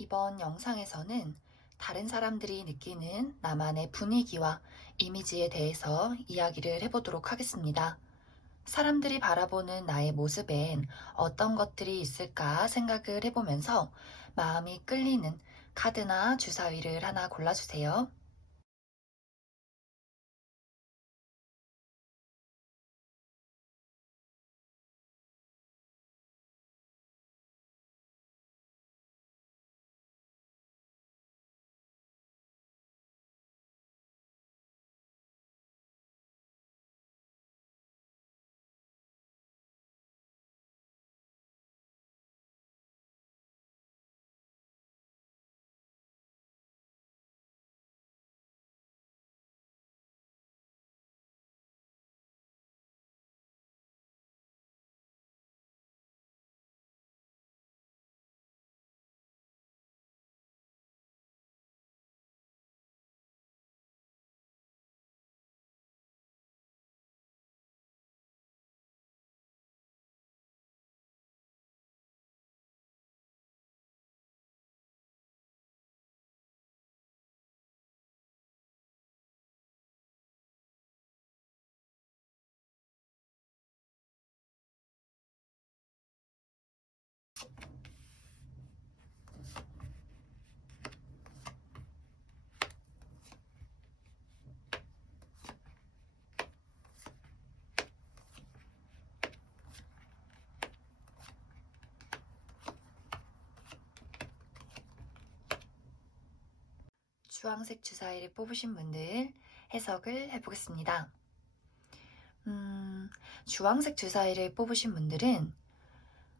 이번 영상에서는 다른 사람들이 느끼는 나만의 분위기와 이미지에 대해서 이야기를 해보도록 하겠습니다. 사람들이 바라보는 나의 모습엔 어떤 것들이 있을까 생각을 해보면서 마음이 끌리는 카드나 주사위를 하나 골라주세요. 주황색 주사위를 뽑으신 분들 해석을 해보겠습니다. 주황색 주사위를 뽑으신 분들은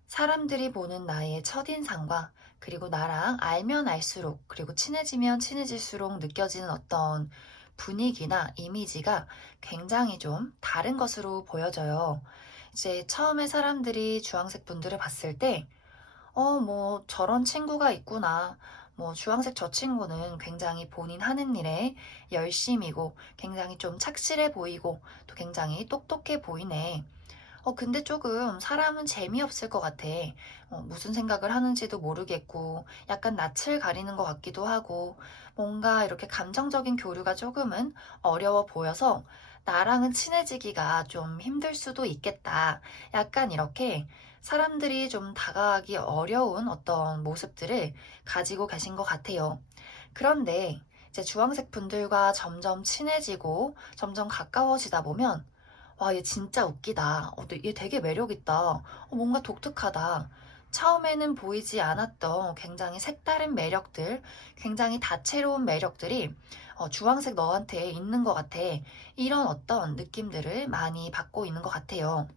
사람들이 보는 나의 첫인상과 그리고 나랑 알면 알수록 그리고 친해지면 친해질수록 느껴지는 어떤 분위기나 이미지가 굉장히 좀 다른 것으로 보여져요. 이제 처음에 사람들이 주황색 분들을 봤을 때 뭐 저런 친구가 있구나. 뭐 주황색 저 친구는 굉장히 본인 하는 일에 열심이고 굉장히 좀 착실해 보이고 또 굉장히 똑똑해 보이네. 근데 조금 사람은 재미없을 것 같아. 무슨 생각을 하는지도 모르겠고, 약간 낯을 가리는 것 같기도 하고, 뭔가 이렇게 감정적인 교류가 조금은 어려워 보여서 나랑은 친해지기가 좀 힘들 수도 있겠다. 약간 이렇게 사람들이 좀 다가가기 어려운 어떤 모습들을 가지고 계신 것 같아요. 그런데 이제 주황색 분들과 점점 친해지고 점점 가까워지다 보면 와, 얘 진짜 웃기다. 얘 되게 매력있다. 뭔가 독특하다. 처음에는 보이지 않았던 굉장히 색다른 매력들, 굉장히 다채로운 매력들이 주황색 너한테 있는 것 같아. 이런 어떤 느낌들을 많이 받고 있는 것 같아요.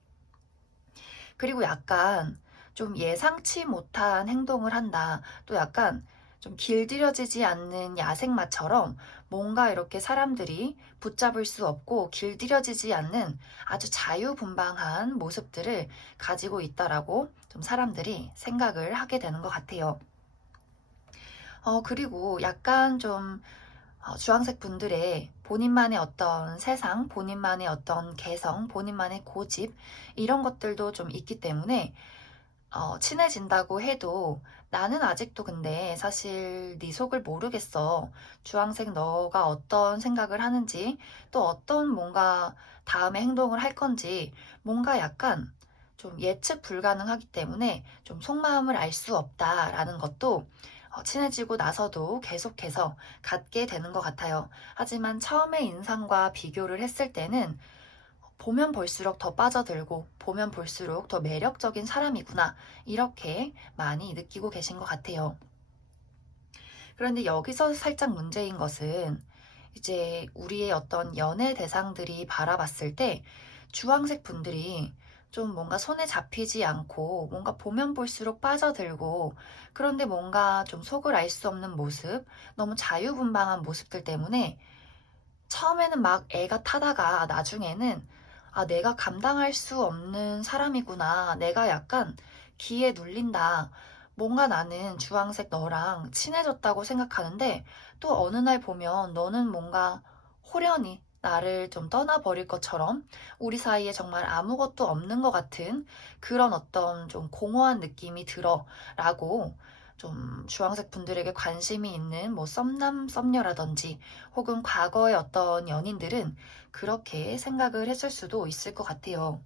그리고 약간 좀 예상치 못한 행동을 한다. 또 약간 좀 길들여지지 않는 야생마처럼 뭔가 이렇게 사람들이 붙잡을 수 없고 길들여지지 않는 아주 자유분방한 모습들을 가지고 있다라고 좀 사람들이 생각을 하게 되는 것 같아요. 그리고 약간 좀 주황색 분들의 본인만의 어떤 세상, 본인만의 어떤 개성, 본인만의 고집, 이런 것들도 좀 있기 때문에 친해진다고 해도 나는 아직도 근데 사실 네 속을 모르겠어. 주황색 너가 어떤 생각을 하는지, 또 어떤 뭔가 다음에 행동을 할 건지, 뭔가 약간 좀 예측 불가능하기 때문에 좀 속마음을 알 수 없다라는 것도 친해지고 나서도 계속해서 갖게 되는 것 같아요. 하지만 처음의 인상과 비교를 했을 때는 보면 볼수록 더 빠져들고 보면 볼수록 더 매력적인 사람이구나 이렇게 많이 느끼고 계신 것 같아요. 그런데 여기서 살짝 문제인 것은 이제 우리의 어떤 연애 대상들이 바라봤을 때 주황색 분들이 좀 뭔가 손에 잡히지 않고 뭔가 보면 볼수록 빠져들고 그런데 뭔가 좀 속을 알 수 없는 모습, 너무 자유분방한 모습들 때문에 처음에는 막 애가 타다가 나중에는 아, 내가 감당할 수 없는 사람이구나. 내가 약간 기에 눌린다. 뭔가 나는 주황색 너랑 친해졌다고 생각하는데 또 어느 날 보면 너는 뭔가 호련히 나를 좀 떠나버릴 것처럼 우리 사이에 정말 아무것도 없는 것 같은 그런 어떤 좀 공허한 느낌이 들어 라고 좀 주황색 분들에게 관심이 있는 뭐 썸남, 썸녀라든지 혹은 과거의 어떤 연인들은 그렇게 생각을 했을 수도 있을 것 같아요.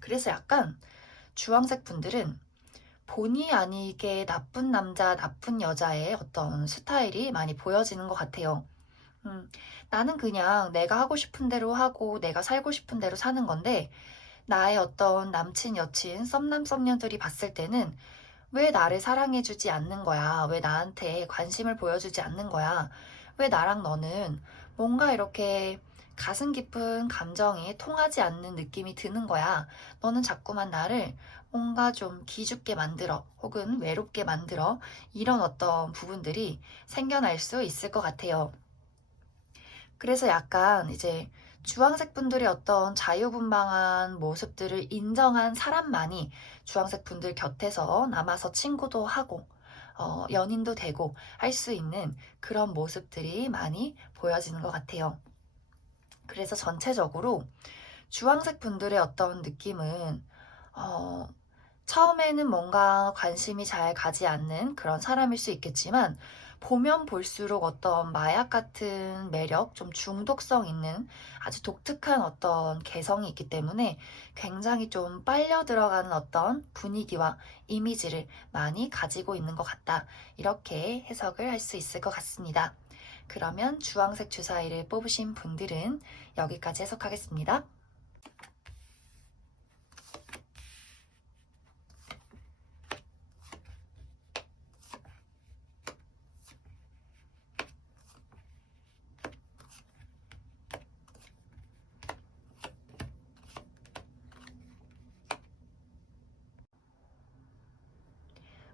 그래서 약간 주황색 분들은 본의 아니게 나쁜 남자, 나쁜 여자의 어떤 스타일이 많이 보여지는 것 같아요. 음, 나는 그냥 내가 하고 싶은 대로 하고 내가 살고 싶은 대로 사는 건데 나의 어떤 남친, 여친, 썸남, 썸녀들이 봤을 때는 왜 나를 사랑해주지 않는 거야? 왜 나한테 관심을 보여주지 않는 거야? 왜 나랑 너는 뭔가 이렇게 가슴 깊은 감정이 통하지 않는 느낌이 드는 거야? 너는 자꾸만 나를 뭔가 좀 기죽게 만들어, 혹은 외롭게 만들어, 이런 어떤 부분들이 생겨날 수 있을 것 같아요. 그래서 약간 이제 주황색 분들의 어떤 자유분방한 모습들을 인정한 사람만이 주황색 분들 곁에서 남아서 친구도 하고, 연인도 되고 할 수 있는 그런 모습들이 많이 보여지는 것 같아요. 그래서 전체적으로 주황색 분들의 어떤 느낌은, 어, 처음에는 뭔가 관심이 잘 가지 않는 그런 사람일 수 있겠지만, 보면 볼수록 어떤 마약 같은 매력, 좀 중독성 있는 아주 독특한 어떤 개성이 있기 때문에 굉장히 좀 빨려 들어가는 어떤 분위기와 이미지를 많이 가지고 있는 것 같다. 이렇게 해석을 할 수 있을 것 같습니다. 그러면 주황색 주사위를 뽑으신 분들은 여기까지 해석하겠습니다.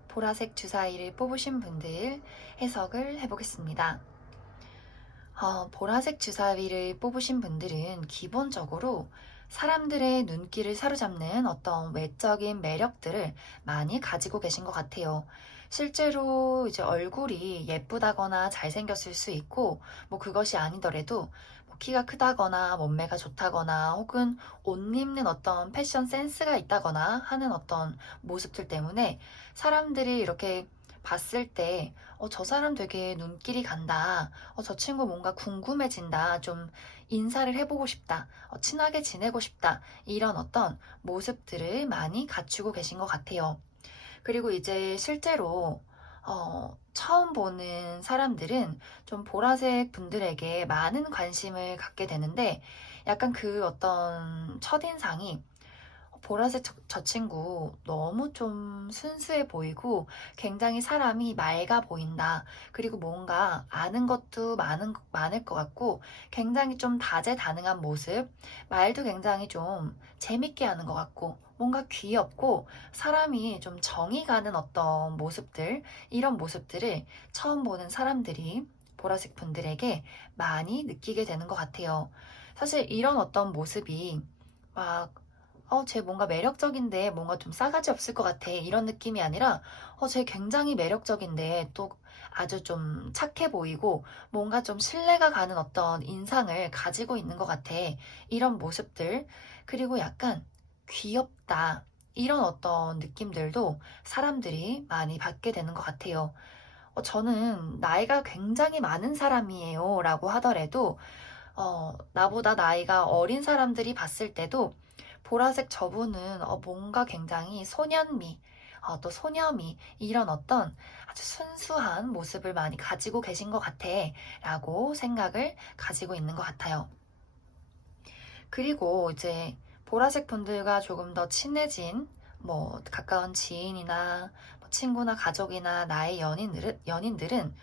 보라색 주사위를 뽑으신 분들 해석을 해보겠습니다. 보라색 주사위를 뽑으신 분들은 기본적으로 사람들의 눈길을 사로잡는 어떤 외적인 매력들을 많이 가지고 계신 것 같아요. 실제로 이제 얼굴이 예쁘다거나 잘생겼을 수 있고, 뭐 그것이 아니더라도 뭐 키가 크다거나 몸매가 좋다거나 혹은 옷 입는 어떤 패션 센스가 있다거나 하는 어떤 모습들 때문에 사람들이 이렇게 봤을 때, 저 사람 되게 눈길이 간다. 저 친구 뭔가 궁금해진다. 좀 인사를 해보고 싶다. 친하게 지내고 싶다. 이런 어떤 모습들을 많이 갖추고 계신 것 같아요. 그리고 이제 실제로 처음 보는 사람들은 좀 보라색 분들에게 많은 관심을 갖게 되는데 약간 그 어떤 첫인상이 보라색 저 친구 너무 좀 순수해 보이고 굉장히 사람이 맑아 보인다. 그리고 뭔가 아는 것도 많을 것 같고 굉장히 좀 다재다능한 모습, 말도 굉장히 좀 재밌게 하는 것 같고 뭔가 귀엽고 사람이 좀 정이 가는 어떤 모습들, 이런 모습들을 처음 보는 사람들이 보라색 분들에게 많이 느끼게 되는 것 같아요. 사실 이런 어떤 모습이 막 쟤 뭔가 매력적인데 뭔가 좀 싸가지 없을 것 같아. 이런 느낌이 아니라, 쟤 굉장히 매력적인데 또 아주 좀 착해 보이고 뭔가 좀 신뢰가 가는 어떤 인상을 가지고 있는 것 같아. 이런 모습들. 그리고 약간 귀엽다. 이런 어떤 느낌들도 사람들이 많이 받게 되는 것 같아요. 저는 나이가 굉장히 많은 사람이에요. 라고 하더라도 나보다 나이가 어린 사람들이 봤을 때도 보라색 저분은 뭔가 굉장히 소년미, 또 소녀미, 이런 어떤 아주 순수한 모습을 많이 가지고 계신 것 같아. 라고 생각을 가지고 있는 것 같아요. 그리고 이제 보라색 분들과 조금 더 친해진 뭐 가까운 지인이나 뭐 친구나 가족이나 나의 연인들은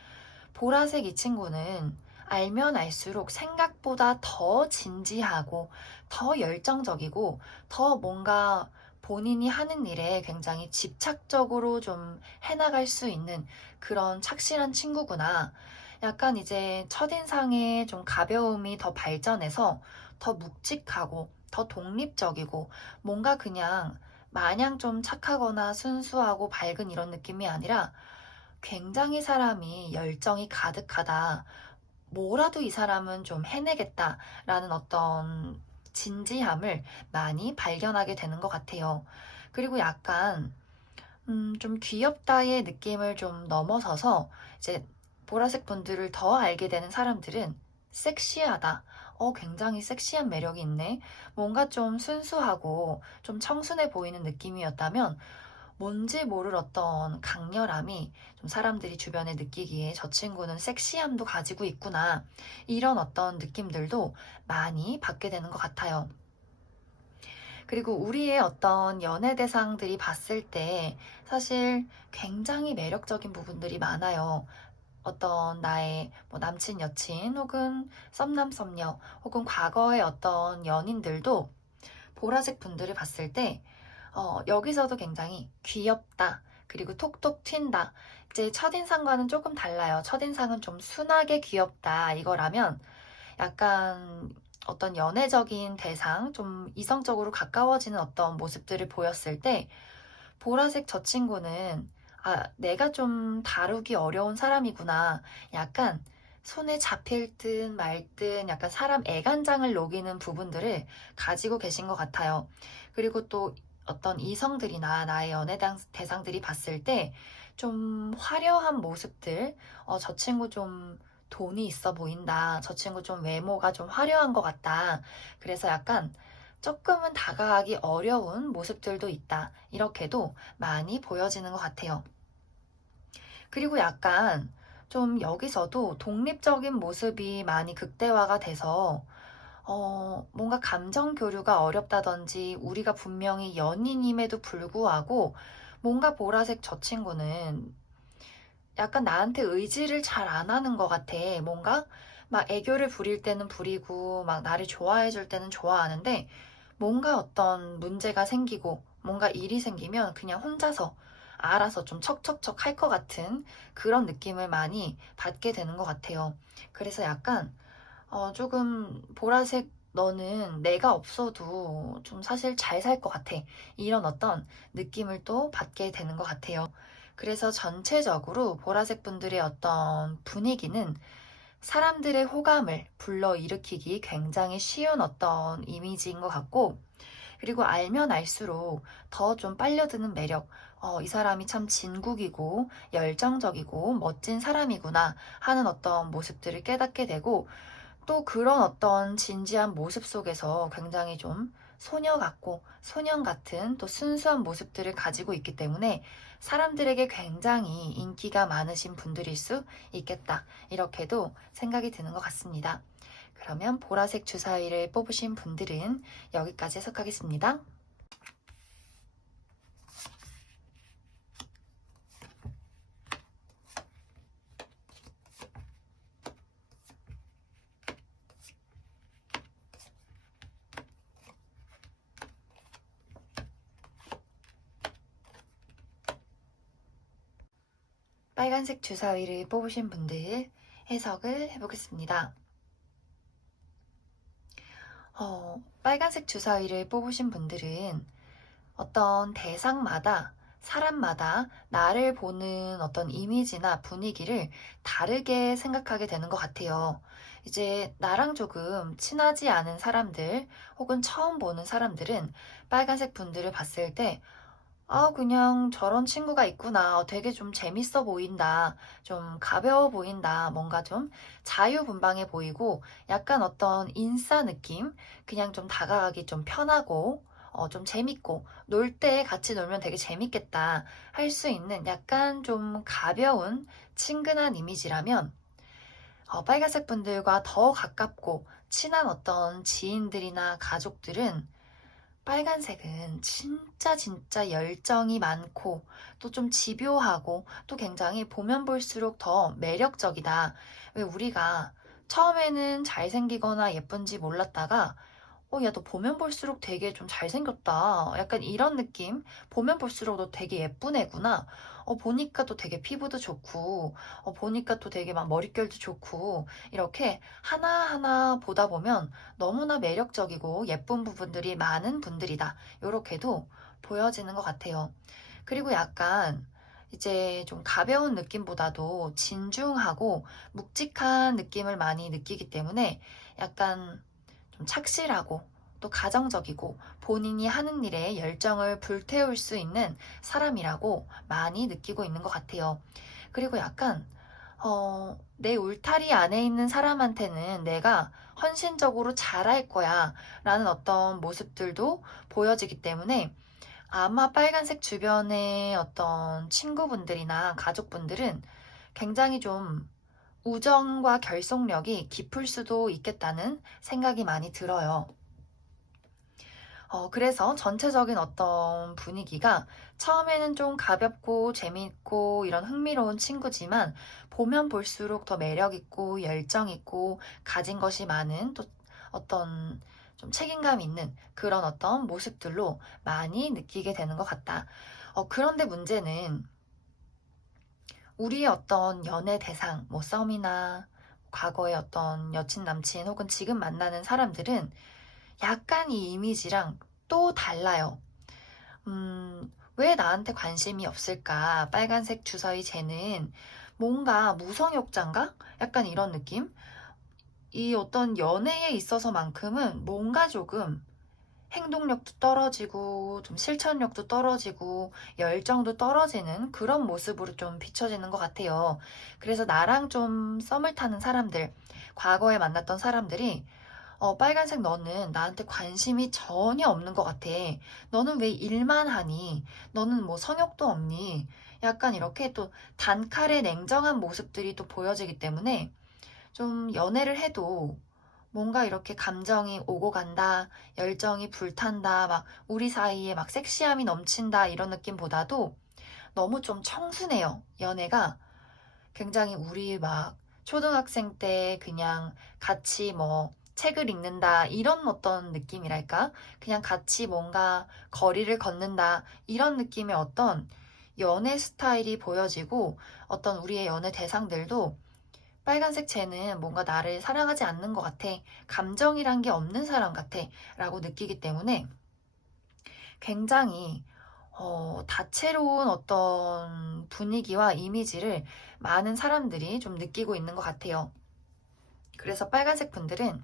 보라색 이 친구는 알면 알수록 생각보다 더 진지하고 더 열정적이고 더 뭔가 본인이 하는 일에 굉장히 집착적으로 좀 해나갈 수 있는 그런 착실한 친구구나. 약간 이제 첫인상에 좀 가벼움이 더 발전해서 더 묵직하고 더 독립적이고 뭔가 그냥 마냥 좀 착하거나 순수하고 밝은 이런 느낌이 아니라 굉장히 사람이 열정이 가득하다. 뭐라도 이 사람은 좀 해내겠다라는 어떤 진지함을 많이 발견하게 되는 것 같아요. 그리고 약간 좀 귀엽다의 느낌을 좀 넘어서서 이제 보라색 분들을 더 알게 되는 사람들은 섹시하다. 굉장히 섹시한 매력이 있네. 뭔가 좀 순수하고 좀 청순해 보이는 느낌이었다면 뭔지 모를 어떤 강렬함이 좀 사람들이 주변에 느끼기에 저 친구는 섹시함도 가지고 있구나. 이런 어떤 느낌들도 많이 받게 되는 것 같아요. 그리고 우리의 어떤 연애 대상들이 봤을 때 사실 굉장히 매력적인 부분들이 많아요. 어떤 나의 뭐 남친, 여친, 혹은 썸남, 썸녀, 혹은 과거의 어떤 연인들도 보라색 분들을 봤을 때, 여기서도 굉장히 귀엽다. 그리고 톡톡 튄다. 이제 첫인상과는 조금 달라요. 첫인상은 좀 순하게 귀엽다. 이거라면 약간 어떤 연애적인 대상, 좀 이성적으로 가까워지는 어떤 모습들을 보였을 때, 보라색 저 친구는, 내가 좀 다루기 어려운 사람이구나. 약간 손에 잡힐 듯 말 듯 약간 사람 애간장을 녹이는 부분들을 가지고 계신 것 같아요. 그리고 또 어떤 이성들이나 나의 연애 대상들이 봤을 때 좀 화려한 모습들, 저 친구 좀 돈이 있어 보인다. 저 친구 좀 외모가 좀 화려한 것 같다. 그래서 약간 조금은 다가가기 어려운 모습들도 있다. 이렇게도 많이 보여지는 것 같아요. 그리고 약간 좀 여기서도 독립적인 모습이 많이 극대화가 돼서 뭔가 감정 교류가 어렵다든지 우리가 분명히 연인임에도 불구하고 뭔가 보라색 저 친구는 약간 나한테 의지를 잘 안 하는 것 같아. 뭔가 막 애교를 부릴 때는 부리고 막 나를 좋아해 줄 때는 좋아하는데 뭔가 어떤 문제가 생기고 뭔가 일이 생기면 그냥 혼자서 알아서 좀 척척척 할 것 같은 그런 느낌을 많이 받게 되는 것 같아요. 그래서 약간 조금 보라색 너는 내가 없어도 좀 사실 잘 살 것 같아. 이런 어떤 느낌을 또 받게 되는 것 같아요. 그래서 전체적으로 보라색 분들의 어떤 분위기는 사람들의 호감을 불러일으키기 굉장히 쉬운 어떤 이미지인 것 같고, 그리고 알면 알수록 더 좀 빨려드는 매력, 이 사람이 참 진국이고 열정적이고 멋진 사람이구나 하는 어떤 모습들을 깨닫게 되고, 또 그런 어떤 진지한 모습 속에서 굉장히 좀 소녀 같고 소년 같은 또 순수한 모습들을 가지고 있기 때문에 사람들에게 굉장히 인기가 많으신 분들일 수 있겠다. 이렇게도 생각이 드는 것 같습니다. 그러면 보라색 주사위를 뽑으신 분들은 여기까지 해석하겠습니다. 빨간색 주사위를 뽑으신 분들 해석을 해보겠습니다. 빨간색 주사위를 뽑으신 분들은 어떤 대상마다 사람마다 나를 보는 어떤 이미지나 분위기를 다르게 생각하게 되는 것 같아요. 이제 나랑 조금 친하지 않은 사람들 혹은 처음 보는 사람들은 빨간색 분들을 봤을 때 그냥 저런 친구가 있구나. 되게 좀 재밌어 보인다. 좀 가벼워 보인다. 뭔가 좀 자유분방해 보이고 약간 어떤 인싸 느낌? 그냥 좀 다가가기 좀 편하고 좀 재밌고 놀 때 같이 놀면 되게 재밌겠다. 할 수 있는 약간 좀 가벼운 친근한 이미지라면 빨간색 분들과 더 가깝고 친한 어떤 지인들이나 가족들은 빨간색은 진짜 진짜 열정이 많고 또 좀 집요하고 또 굉장히 보면 볼수록 더 매력적이다. 왜 우리가 처음에는 잘생기거나 예쁜지 몰랐다가 야, 너 보면 볼수록 되게 좀 잘생겼다. 약간 이런 느낌? 보면 볼수록 너 되게 예쁜 애구나. 보니까 또 되게 피부도 좋고, 보니까 또 되게 막 머릿결도 좋고, 이렇게 하나하나 보다 보면 너무나 매력적이고 예쁜 부분들이 많은 분들이다. 요렇게도 보여지는 것 같아요. 그리고 약간 이제 좀 가벼운 느낌보다도 진중하고 묵직한 느낌을 많이 느끼기 때문에 약간 좀 착실하고 또 가정적이고 본인이 하는 일에 열정을 불태울 수 있는 사람이라고 많이 느끼고 있는 것 같아요. 그리고 약간 내 울타리 안에 있는 사람한테는 내가 헌신적으로 잘할 거야 라는 어떤 모습들도 보여지기 때문에 아마 빨간색 주변의 어떤 친구분들이나 가족분들은 굉장히 좀 우정과 결속력이 깊을 수도 있겠다는 생각이 많이 들어요. 그래서 전체적인 어떤 분위기가 처음에는 좀 가볍고 재미있고 이런 흥미로운 친구지만 보면 볼수록 더 매력있고 열정있고 가진 것이 많은 또 어떤 좀 책임감 있는 그런 어떤 모습들로 많이 느끼게 되는 것 같다. 그런데 문제는 우리의 어떤 연애 대상, 뭐 썸이나 과거의 어떤 여친, 남친 혹은 지금 만나는 사람들은 약간 이 이미지랑 또 달라요. 왜 나한테 관심이 없을까? 빨간색 주사위 쟤는 뭔가 무성욕자인가? 약간 이런 느낌? 이 어떤 연애에 있어서만큼은 뭔가 조금 행동력도 떨어지고 좀 실천력도 떨어지고 열정도 떨어지는 그런 모습으로 좀 비춰지는 것 같아요. 그래서 나랑 좀 썸을 타는 사람들, 과거에 만났던 사람들이 빨간색 너는 나한테 관심이 전혀 없는 것 같아. 너는 왜 일만 하니? 너는 뭐 성욕도 없니? 약간 이렇게 또 단칼에 냉정한 모습들이 또 보여지기 때문에 좀 연애를 해도 뭔가 이렇게 감정이 오고 간다, 열정이 불탄다, 막 우리 사이에 막 섹시함이 넘친다 이런 느낌보다도 너무 좀 청순해요. 연애가 굉장히 우리 막 초등학생 때 그냥 같이 뭐 책을 읽는다 이런 어떤 느낌이랄까? 그냥 같이 뭔가 거리를 걷는다 이런 느낌의 어떤 연애 스타일이 보여지고 어떤 우리의 연애 대상들도 빨간색 쟤는 뭔가 나를 사랑하지 않는 것 같아. 감정이란 게 없는 사람 같아. 라고 느끼기 때문에 굉장히 다채로운 어떤 분위기와 이미지를 많은 사람들이 좀 느끼고 있는 것 같아요. 그래서 빨간색 분들은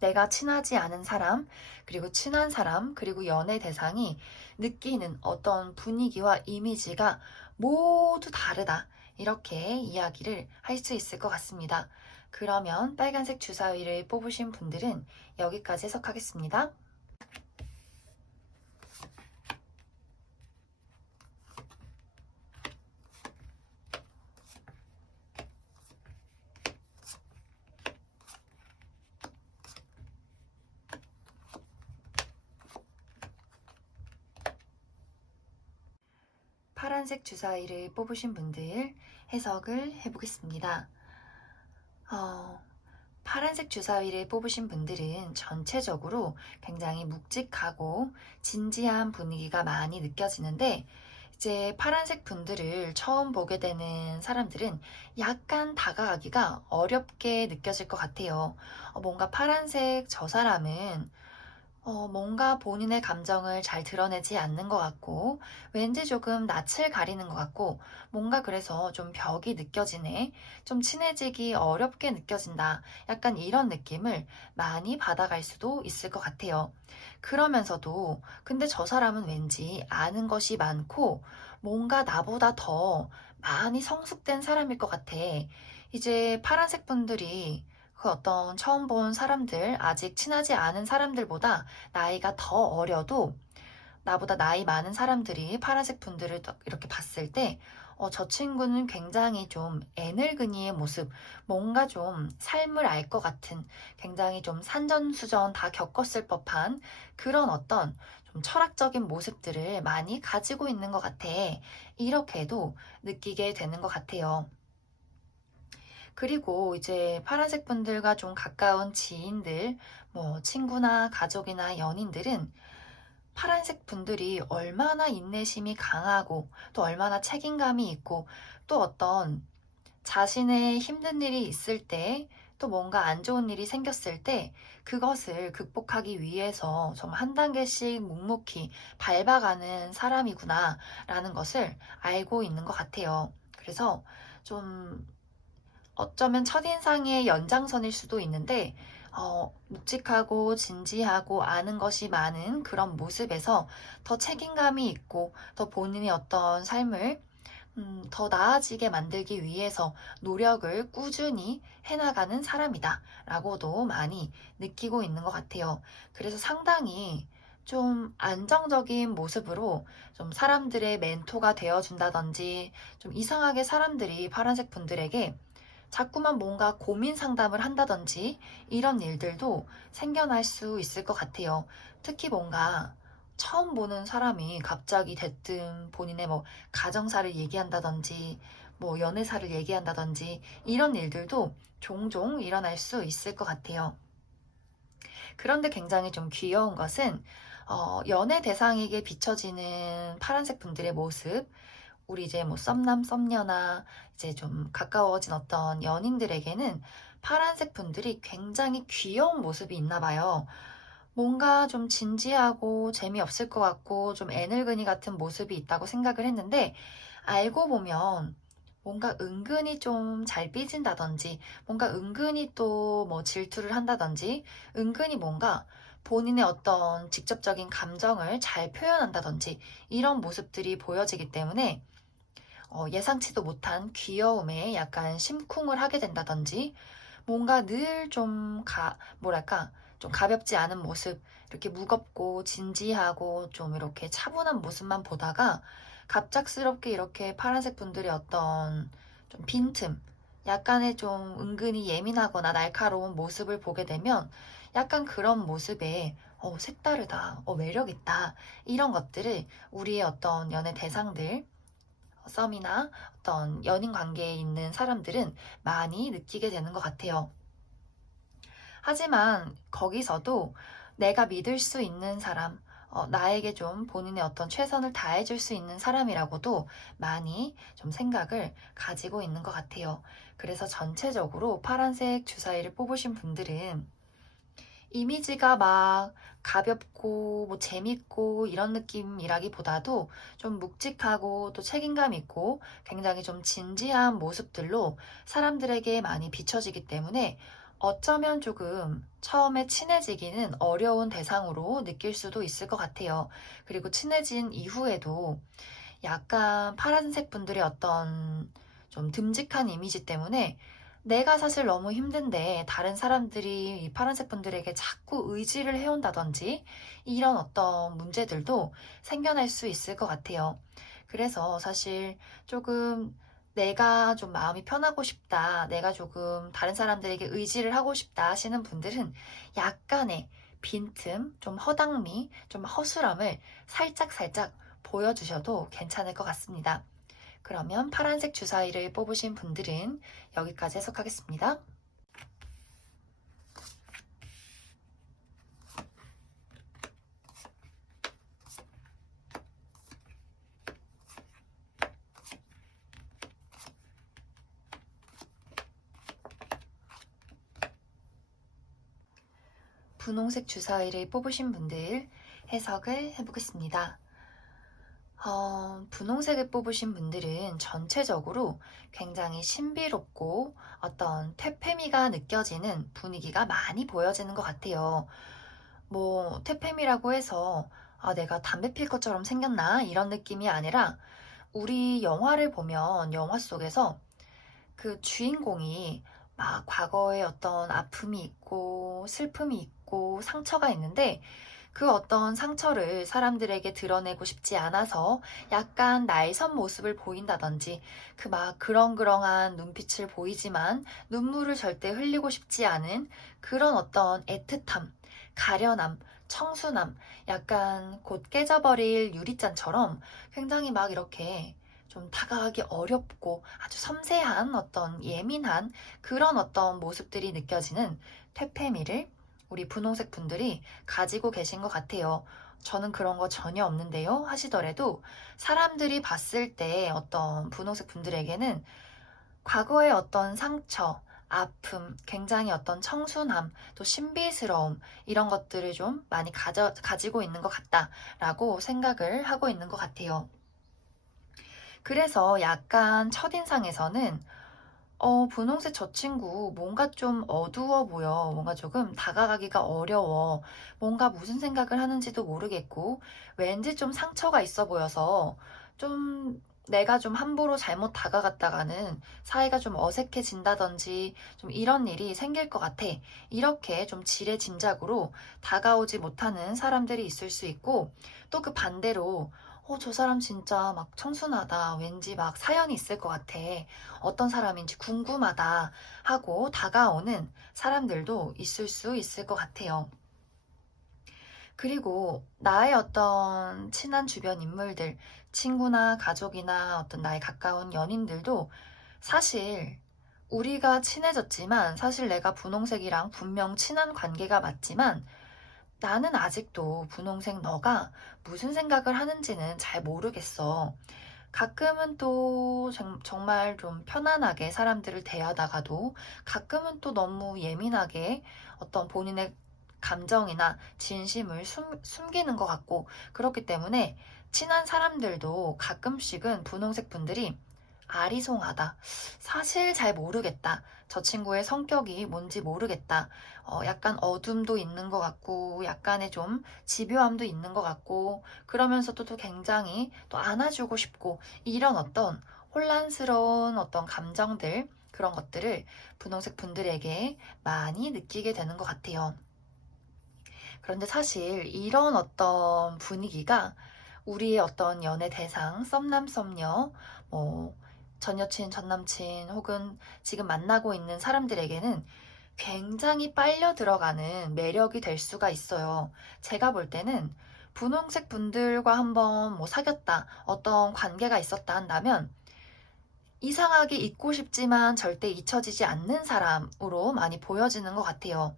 내가 친하지 않은 사람, 그리고 친한 사람, 그리고 연애 대상이 느끼는 어떤 분위기와 이미지가 모두 다르다. 이렇게 이야기를 할 수 있을 것 같습니다. 그러면 빨간색 주사위를 뽑으신 분들은 여기까지 해석하겠습니다. 파란색 주사위를 뽑으신 분들 해석을 해보겠습니다. 파란색 주사위를 뽑으신 분들은 전체적으로 굉장히 묵직하고 진지한 분위기가 많이 느껴지는데 이제 파란색 분들을 처음 보게 되는 사람들은 약간 다가가기가 어렵게 느껴질 것 같아요. 뭔가 파란색 저 사람은 뭔가 본인의 감정을 잘 드러내지 않는 것 같고, 왠지 조금 낯을 가리는 것 같고, 뭔가 그래서 좀 벽이 느껴지네. 좀 친해지기 어렵게 느껴진다. 약간 이런 느낌을 많이 받아갈 수도 있을 것 같아요. 그러면서도, 근데 저 사람은 왠지 아는 것이 많고, 뭔가 나보다 더 많이 성숙된 사람일 것 같아. 이제 파란색 분들이 그 어떤 처음 본 사람들, 아직 친하지 않은 사람들보다 나이가 더 어려도 나보다 나이 많은 사람들이 파란색 분들을 이렇게 봤을 때, 저 친구는 굉장히 좀 애늙은이의 모습, 뭔가 좀 삶을 알 것 같은, 굉장히 좀 산전수전 다 겪었을 법한 그런 어떤 좀 철학적인 모습들을 많이 가지고 있는 것 같아. 이렇게도 느끼게 되는 것 같아요. 그리고 이제 파란색 분들과 좀 가까운 지인들, 뭐 친구나 가족이나 연인들은 파란색 분들이 얼마나 인내심이 강하고 또 얼마나 책임감이 있고 또 어떤 자신의 힘든 일이 있을 때 또 뭔가 안 좋은 일이 생겼을 때 그것을 극복하기 위해서 정말 한 단계씩 묵묵히 밟아가는 사람이구나 라는 것을 알고 있는 것 같아요. 그래서 좀 어쩌면 첫인상의 연장선일 수도 있는데 묵직하고 진지하고 아는 것이 많은 그런 모습에서 더 책임감이 있고 더 본인의 어떤 삶을 더 나아지게 만들기 위해서 노력을 꾸준히 해나가는 사람이다 라고도 많이 느끼고 있는 것 같아요. 그래서 상당히 좀 안정적인 모습으로 좀 사람들의 멘토가 되어준다든지 좀 이상하게 사람들이 파란색 분들에게 자꾸만 뭔가 고민 상담을 한다든지 이런 일들도 생겨날 수 있을 것 같아요. 특히 뭔가 처음 보는 사람이 갑자기 대뜸 본인의 뭐 가정사를 얘기한다든지 뭐 연애사를 얘기한다든지 이런 일들도 종종 일어날 수 있을 것 같아요. 그런데 굉장히 좀 귀여운 것은 연애 대상에게 비춰지는 파란색 분들의 모습, 우리 이제 뭐 썸남 썸녀나 이제 좀 가까워진 어떤 연인들에게는 파란색 분들이 굉장히 귀여운 모습이 있나 봐요. 뭔가 좀 진지하고 재미없을 것 같고 좀 애늙은이 같은 모습이 있다고 생각을 했는데 알고 보면 뭔가 은근히 좀 잘 삐진다든지 뭔가 은근히 또 뭐 질투를 한다든지 은근히 뭔가 본인의 어떤 직접적인 감정을 잘 표현한다든지 이런 모습들이 보여지기 때문에 예상치도 못한 귀여움에 약간 심쿵을 하게 된다든지 뭔가 늘 뭐랄까, 좀 가볍지 않은 모습, 이렇게 무겁고 진지하고 좀 이렇게 차분한 모습만 보다가 갑작스럽게 이렇게 파란색 분들의 어떤 좀 빈틈, 약간의 좀 은근히 예민하거나 날카로운 모습을 보게 되면 약간 그런 모습에 색다르다, 매력있다, 이런 것들을 우리의 어떤 연애 대상들, 썸이나 어떤 연인 관계에 있는 사람들은 많이 느끼게 되는 것 같아요. 하지만 거기서도 내가 믿을 수 있는 사람, 나에게 좀 본인의 어떤 최선을 다해줄 수 있는 사람이라고도 많이 좀 생각을 가지고 있는 것 같아요. 그래서 전체적으로 파란색 주사위를 뽑으신 분들은 이미지가 막 가볍고 뭐 재밌고 이런 느낌이라기보다도 좀 묵직하고 또 책임감 있고 굉장히 좀 진지한 모습들로 사람들에게 많이 비춰지기 때문에 어쩌면 조금 처음에 친해지기는 어려운 대상으로 느낄 수도 있을 것 같아요. 그리고 친해진 이후에도 약간 파란색 분들의 어떤 좀 듬직한 이미지 때문에 내가 사실 너무 힘든데 다른 사람들이 이 파란색 분들에게 자꾸 의지를 해온다든지 이런 어떤 문제들도 생겨날 수 있을 것 같아요. 그래서 사실 조금 내가 좀 마음이 편하고 싶다, 내가 조금 다른 사람들에게 의지를 하고 싶다 하시는 분들은 약간의 빈틈, 좀 허당미, 좀 허술함을 살짝살짝 보여주셔도 괜찮을 것 같습니다. 그러면 파란색 주사위를 뽑으신 분들은 여기까지 해석하겠습니다. 분홍색 주사위를 뽑으신 분들 해석을 해보겠습니다. 분홍색을 뽑으신 분들은 전체적으로 굉장히 신비롭고 어떤 퇴폐미가 느껴지는 분위기가 많이 보여지는 것 같아요. 뭐, 퇴폐미라고 해서 내가 담배 필 것처럼 생겼나? 이런 느낌이 아니라 우리 영화를 보면 영화 속에서 그 주인공이 막 과거에 어떤 아픔이 있고 슬픔이 있고 상처가 있는데 그 어떤 상처를 사람들에게 드러내고 싶지 않아서 약간 날선 모습을 보인다든지 그 막 그렁그렁한 눈빛을 보이지만 눈물을 절대 흘리고 싶지 않은 그런 어떤 애틋함, 가련함, 청순함, 약간 곧 깨져버릴 유리잔처럼 굉장히 막 이렇게 좀 다가가기 어렵고 아주 섬세한 어떤 예민한 그런 어떤 모습들이 느껴지는 퇴폐미를 우리 분홍색 분들이 가지고 계신 것 같아요. 저는 그런 거 전혀 없는데요. 하시더라도 사람들이 봤을 때 어떤 분홍색 분들에게는 과거의 어떤 상처, 아픔, 굉장히 어떤 청순함, 또 신비스러움, 이런 것들을 좀 많이 가지고 있는 것 같다라고 생각을 하고 있는 것 같아요. 그래서 약간 첫인상에서는 분홍색 저 친구 뭔가 좀 어두워 보여. 뭔가 조금 다가가기가 어려워. 뭔가 무슨 생각을 하는지도 모르겠고, 왠지 좀 상처가 있어 보여서 좀 내가 좀 함부로 잘못 다가갔다가는 사이가 좀 어색해진다든지 좀 이런 일이 생길 것 같아. 이렇게 좀 지레짐작으로 다가오지 못하는 사람들이 있을 수 있고, 또 그 반대로 저 사람 진짜 막 청순하다. 왠지 막 사연이 있을 것 같아. 어떤 사람인지 궁금하다 하고 다가오는 사람들도 있을 수 있을 것 같아요. 그리고 나의 어떤 친한 주변 인물들, 친구나 가족이나 어떤 나의 가까운 연인들도 사실 우리가 친해졌지만 사실 내가 분홍색이랑 분명 친한 관계가 맞지만 나는 아직도 분홍색 너가 무슨 생각을 하는지는 잘 모르겠어. 가끔은 또 정말 좀 편안하게 사람들을 대하다가도 가끔은 또 너무 예민하게 어떤 본인의 감정이나 진심을 숨기는 것 같고 그렇기 때문에 친한 사람들도 가끔씩은 분홍색 분들이 아리송하다. 사실 잘 모르겠다. 저 친구의 성격이 뭔지 모르겠다. 약간 어둠도 있는 것 같고, 약간의 좀 집요함도 있는 것 같고, 그러면서도 또 굉장히 또 안아주고 싶고, 이런 어떤 혼란스러운 어떤 감정들, 그런 것들을 분홍색 분들에게 많이 느끼게 되는 것 같아요. 그런데 사실 이런 어떤 분위기가 우리의 어떤 연애 대상, 썸남, 썸녀, 뭐, 전 여친, 전 남친, 혹은 지금 만나고 있는 사람들에게는 굉장히 빨려 들어가는 매력이 될 수가 있어요. 제가 볼 때는 분홍색 분들과 한번 뭐 사귀었다, 어떤 관계가 있었다 한다면 이상하게 잊고 싶지만 절대 잊혀지지 않는 사람으로 많이 보여지는 것 같아요.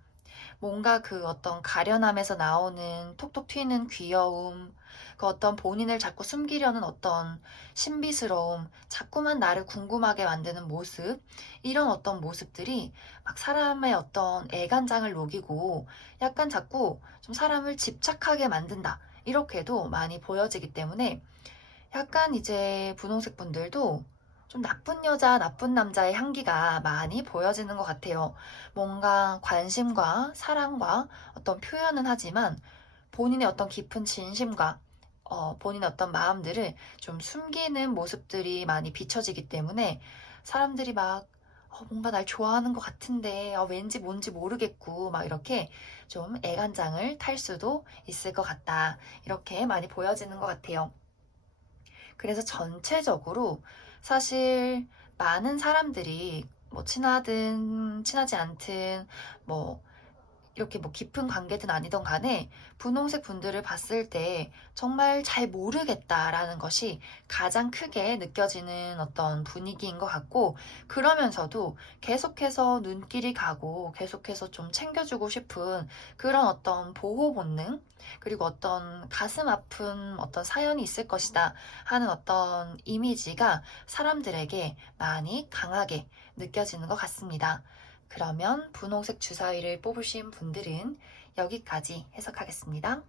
뭔가 그 어떤 가련함에서 나오는 톡톡 튀는 귀여움, 그 어떤 본인을 자꾸 숨기려는 어떤 신비스러움, 자꾸만 나를 궁금하게 만드는 모습, 이런 어떤 모습들이 막 사람의 어떤 애간장을 녹이고 약간 자꾸 좀 사람을 집착하게 만든다. 이렇게도 많이 보여지기 때문에 약간 이제 분홍색 분들도 좀 나쁜 여자, 나쁜 남자의 향기가 많이 보여지는 것 같아요. 뭔가 관심과 사랑과 어떤 표현은 하지만 본인의 어떤 깊은 진심과 본인의 어떤 마음들을 좀 숨기는 모습들이 많이 비춰지기 때문에 사람들이 막 뭔가 날 좋아하는 것 같은데 왠지 뭔지 모르겠고 막 이렇게 좀 애간장을 탈 수도 있을 것 같다. 이렇게 많이 보여지는 것 같아요. 그래서 전체적으로 사실 많은 사람들이 뭐 친하든 친하지 않든 뭐 이렇게 뭐 깊은 관계든 아니든 간에 분홍색 분들을 봤을 때 정말 잘 모르겠다라는 것이 가장 크게 느껴지는 어떤 분위기인 것 같고, 그러면서도 계속해서 눈길이 가고 계속해서 좀 챙겨주고 싶은 그런 어떤 보호 본능, 그리고 어떤 가슴 아픈 어떤 사연이 있을 것이다 하는 어떤 이미지가 사람들에게 많이 강하게 느껴지는 것 같습니다. 그러면 분홍색 주사위를 뽑으신 분들은 여기까지 해석하겠습니다.